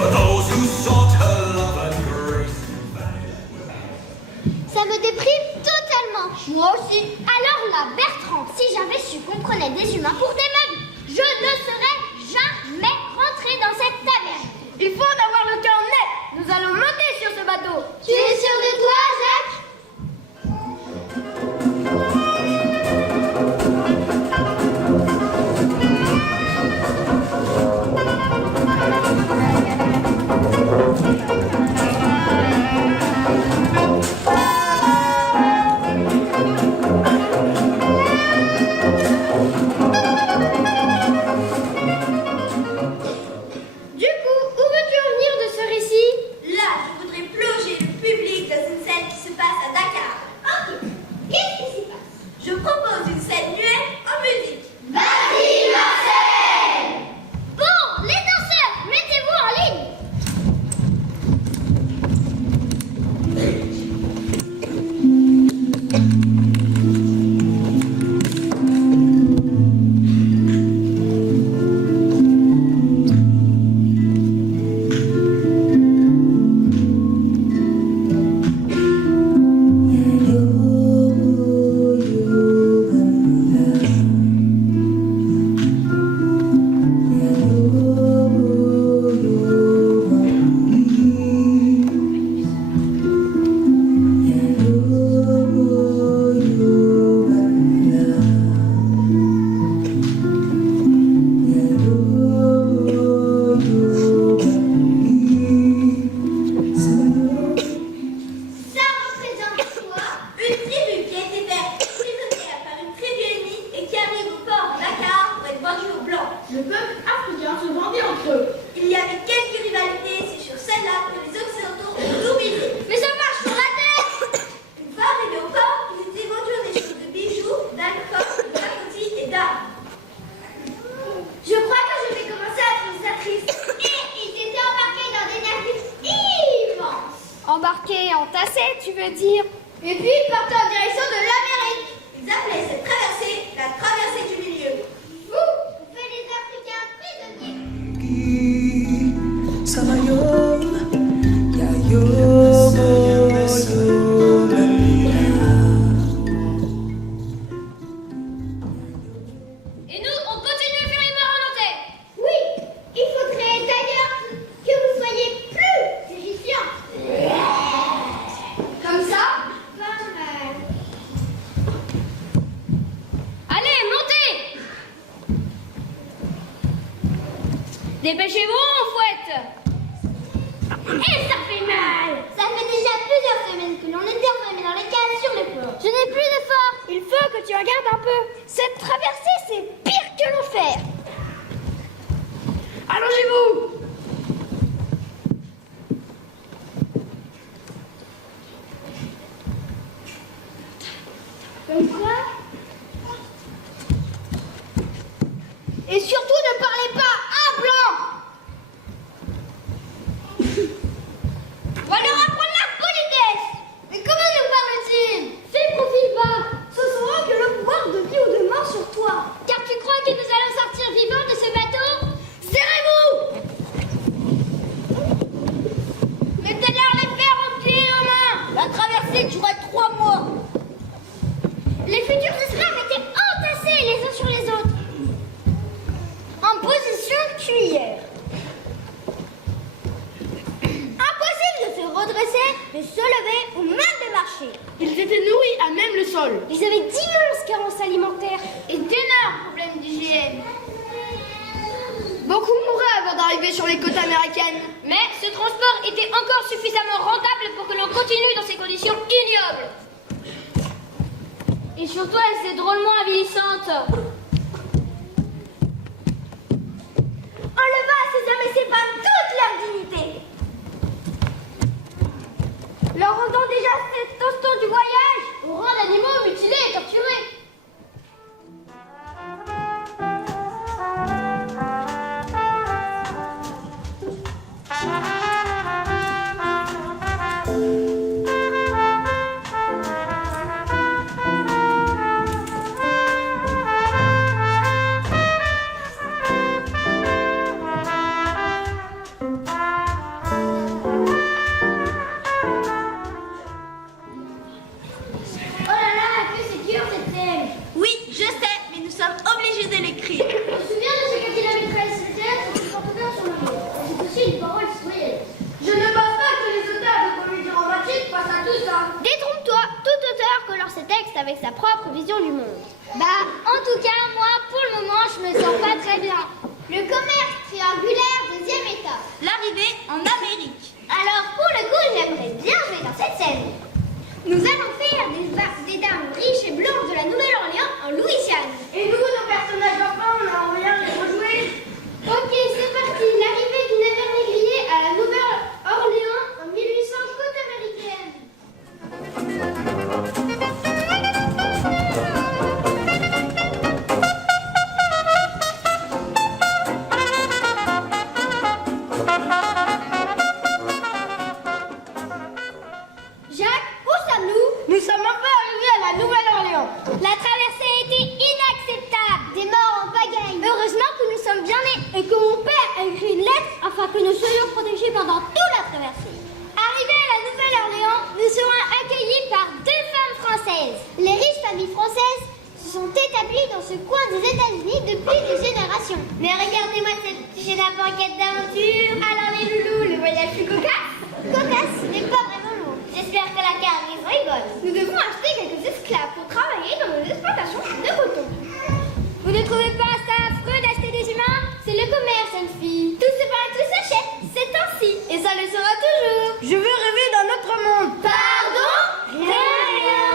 for those who sought her love and grace. Ça me déprime totalement. Moi aussi. Alors là, Bertrand, si j'avais su qu'on prenait des humains pour des meubles, je ne serais jamais rentrée dans cette taverne. Il faut en avoir le cœur net. Nous allons monter sur ce bateau. Tu es sûr de toi, Jacques? Du coup, où veux-tu en venir de ce récit? Là, je voudrais plonger le public dans une scène qui se passe à Dakar. Ok. Qu'est-ce qui s'y passe? Je propose une scène muette en musique. Vas-y, Marcel! Bon, les danseurs, mettez-vous en ligne. Ça représente quoi? Une tribu qui a été faite prisonnière par une tribu ennemie et qui arrive au port de Dakar pour être vendue aux Blancs. Le peuple africain se vendait entre eux. Il y avait quelques rivalités, c'est sur celle-là que les Occidentaux ont tout misé. Mais ça marche sur la tête! Une fois arrivés au port, ils étaient vendus en échange de bijoux, d'alcool, de pacotis et d'armes. Je crois que je vais commencer à trouver ça triste. Et ils étaient embarqués dans des navires immenses. Embarqué, entassé, tu veux dire? Et puis ils partaient en direction de l'Amérique. Ils appelaient cette traversée la traversée du milieu. Vous, on fait les Africains prisonniers. Et nous, on continue à faire les marins en tête. Oui, il faudrait d'ailleurs que vous soyez plus terrifiants. Comme ça? Pas mal. Allez, montez! Dépêchez-vous, on fouette! Et ça fait mal. Ça fait déjà plusieurs semaines que l'on est enfermé dans les cages sur le port. Je n'ai plus de force. Il faut que tu regardes un peu. Cette traversée, c'est pire que l'enfer. Allongez-vous! Comme quoi? Et surtout, ne parlez pas à blanc! On va leur apprendre la politesse. Mais comment nous parle-t-il? Fais profil bas. Ce sera que le pouvoir de vie ou de mort sur toi. Car tu crois que nous allons sortir vivants de ce bateau? Serrez-vous. Mettez-leur les fers aux pieds et aux mains! La traversée durait 3 mois! Les futurs esclaves étaient entassés les uns sur les autres. En position cuillère. Impossible de se redresser, de se lever ou même de marcher. Ils étaient nourris à même le sol. Ils avaient d'immenses carences alimentaires. Et d'énormes problèmes d'hygiène. Beaucoup mouraient avant d'arriver sur les côtes américaines. Mais ce transport était encore suffisamment rentable pour que l'on continue dans ces conditions ignobles. Et surtout, elle était drôlement avilissante. Enleva à ces hommes et ces femmes toute leur dignité. Leur rendant déjà ces tostons du voyage Au rang d'animaux mutilés et torturés. avec sa propre vision du monde. Bah, en tout cas, moi, pour le moment, je me sens pas très bien. Le commerce triangulaire, deuxième étape. L'arrivée en Amérique. Alors, pour le coup, j'aimerais bien jouer dans cette scène. Nous allons faire des dames riches et blanches de la Nouvelle-Orléans en Louisiane. Et nous, nos personnages enfants, on a rien de rejouer. Ok, c'est parti. L'arrivée du navire négrier à la Nouvelle-Orléans en 1800, côte américaine. Jacques, où sommes-nous? Nous sommes enfin arrivés à la Nouvelle-Orléans. La traversée a été inacceptable. Des morts en pagaille. Heureusement que nous sommes bien nés et que mon père a écrit une lettre afin que nous soyons protégés pendant toute la traversée. Arrivés à la Nouvelle-Orléans, nous serons accueillis par deux femmes françaises. Les riches familles françaises se sont établies dans ce coin des États-Unis depuis des générations. Mais regardez-moi cette petite chaîne à banquette d'aventure. Alors les loulous, le voyage fut cocasse. Cocasse, mais pas vraiment lourd. J'espère que la cargaison est bonne. Nous devons acheter quelques esclaves pour travailler dans nos exploitations de coton. Vous ne trouvez pas ça affreux d'acheter des humains? C'est le commerce, jeune fille. Tout se vend, tout s'achète. C'est ainsi. Et ça le sera toujours. Je veux rêver d'un autre monde. Pardon? Rien.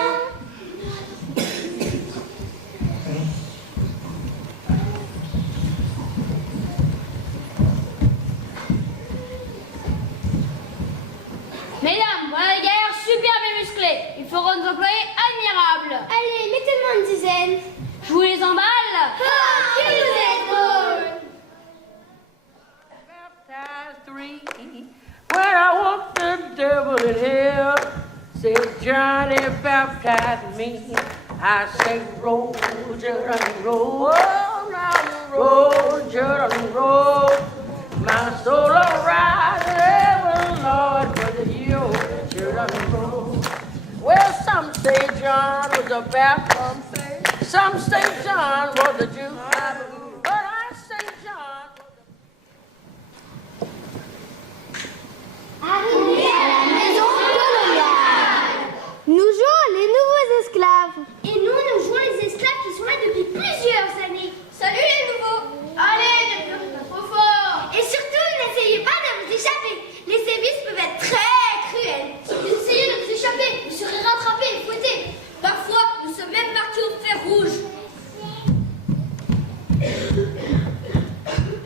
Mesdames, voilà les gaillards superbes et musclés. Ils feront nos employés admirables. Allez, mettez-moi une dizaine. Je vous les emballe. Ah, que vous êtes drôle. Baptized 3. When I walked the devil in hell, said Johnny baptized me. I say roll, Jordan, roll, roll, Jordan, roll. My soul arise in heaven, Lord, but you, Jordan, roll. Well, some say John was a Baptist, some say John was a Jew, but I say John. Arrivés à la maison coloniale. Nous jouons les nouveaux esclaves. Et nous jouons les esclaves qui sont là depuis plusieurs années. Salut les nouveaux. Allez, ne pleurez pas trop fort. Et surtout, n'essayez pas de vous échapper. Les sévices peuvent être très cruels. Si vous essayez de vous échapper, vous serez rattrapés et fouettés. Parfois, nous sommes même marqués au fer rouge.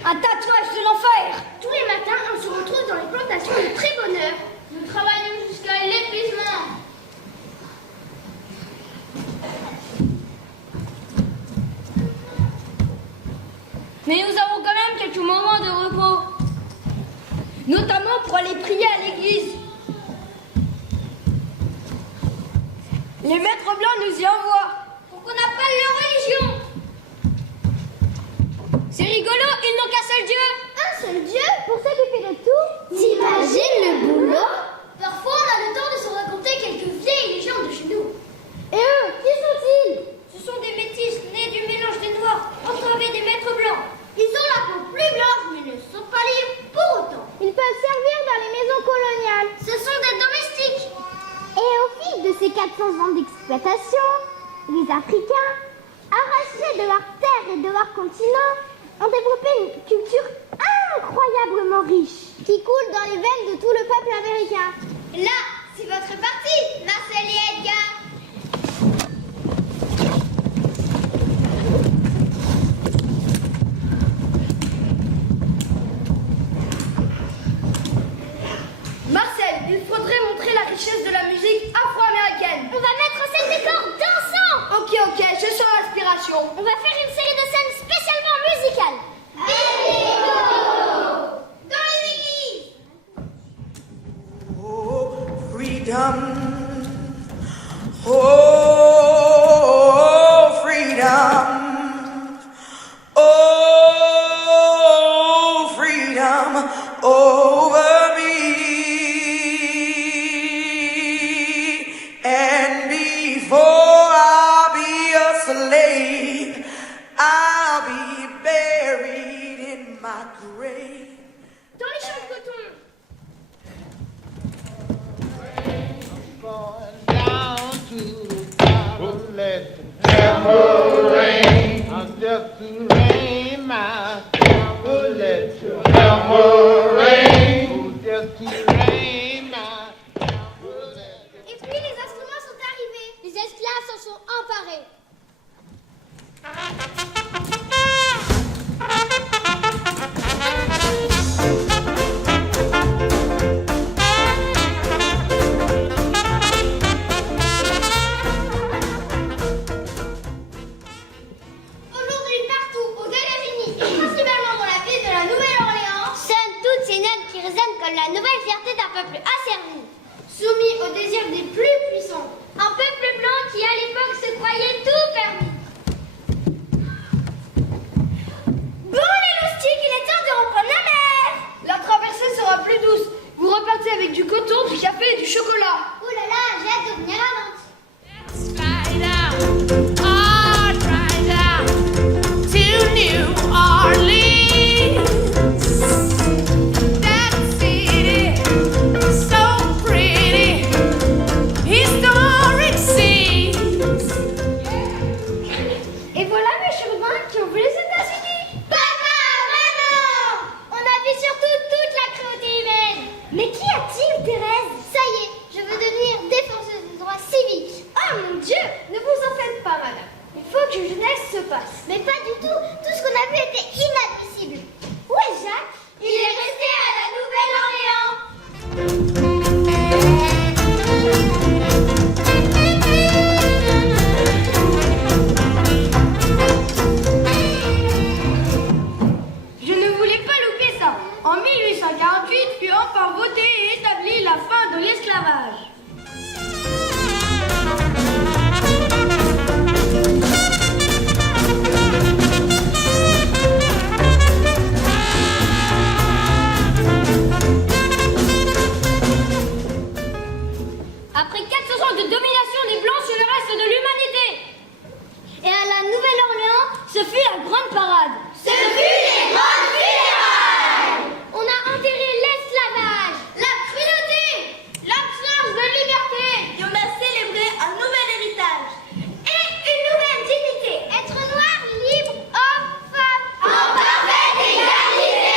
Un tatouage de l'enfer. Tous les matins, on se retrouve dans les plantations de très bonne heure. Nous travaillons jusqu'à l'épuisement. Mais nous avons quand même quelques moments de repos. Notamment pour aller prier à l'église. Les maîtres blancs nous y envoient. Pour qu'on apprenne leur religion. C'est rigolo, ils n'ont qu'un seul Dieu. Un seul Dieu pour s'occuper de tout. T'imagines le boulot? Parfois, on a le temps de se raconter quelques vieilles légendes de chez nous. Et eux, qui sont-ils? Ce sont des métis nés du mélange des noirs, entravés des maîtres blancs. Ils ont la peau plus blanche, mais ne sont pas libres pour autant. Ils peuvent servir dans les maisons coloniales. Ce sont des domestiques. Et au fil de ces 400 ans d'exploitation, les Africains, arrachés de leurs terres et de leur continent, ont développé une culture incroyablement riche, qui coule dans les veines de tout le peuple américain. Là, c'est votre partie, Marcel et Edgar. Marcel, il faudrait montrer la richesse de la musique afro-américaine. On va mettre en scène des corps dansants. Ok, je sens l'inspiration. On va faire une série de scènes spécialement musicales. Bingo! Dans les églises. Oh, freedom. Oh, freedom. Oh, freedom over me. And before I'll be a slave, I'll be buried in my grave. Dans les champs de coton. to rain, my will let your hammer rain. Just keep rain, my will let your... Et puis les instruments sont arrivés. Les esclaves s'en sont emparés. Aujourd'hui, partout, aux États-Unis, et principalement dans la ville de la Nouvelle-Orléans, sonnent toutes ces notes qui résonnent comme la nouvelle fierté d'un peuple asservi, soumis aux désirs des plus puissants. Un peuple blanc qui, à l'époque, se croyait tout permis. Bon, les loustiques, il est temps de reprendre la mer. La traversée sera plus douce. Vous repartez avec du coton, du café et du chocolat. Oh là là, j'ai hâte de venir à Nantes. Et voilà mes chérubins qui ont vu les États-Unis. Papa, maman, on a vu surtout toute la cruauté humaine. Mais qu'y a-t-il, Thérèse? Ça y est, je veux devenir défenseuse des droits civiques. Oh mon Dieu! Ne vous en faites pas, madame. Il faut qu'une jeunesse se passe. Mais pas du tout, tout ce qu'on a vu était inadmissible. Où est Jacques? Il est resté à la Nouvelle-Orléans. Je ne voulais pas louper ça. En 1848 fut enfin voté et établi la fin de l'esclavage. Après 400 ans de domination des Blancs sur le reste de l'humanité. Et à la Nouvelle-Orléans, ce fut la grande parade. Ce fut les grandes funérailles. On a enterré l'esclavage, la cruauté, l'absence de liberté. Et on a célébré un nouvel héritage. Et une nouvelle dignité. Être noir, libre, homme, femme. En parfaite égalité.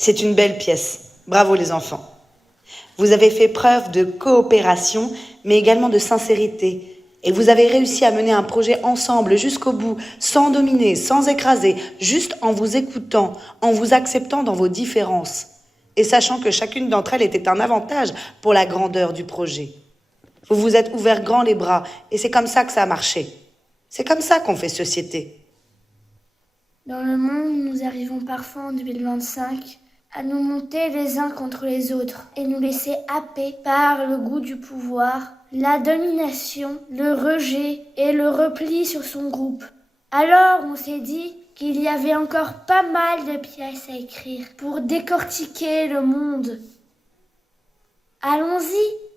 C'est une belle pièce. Bravo les enfants. Vous avez fait preuve de coopération, mais également de sincérité. Et vous avez réussi à mener un projet ensemble jusqu'au bout, sans dominer, sans écraser, juste en vous écoutant, en vous acceptant dans vos différences. Et sachant que chacune d'entre elles était un avantage pour la grandeur du projet. Vous vous êtes ouvert grand les bras, et c'est comme ça que ça a marché. C'est comme ça qu'on fait société. Dans le monde, nous arrivons parfois en 2025 à nous monter les uns contre les autres et nous laisser happer par le goût du pouvoir, la domination, le rejet et le repli sur son groupe. Alors on s'est dit qu'il y avait encore pas mal de pièces à écrire pour décortiquer le monde. Allons-y!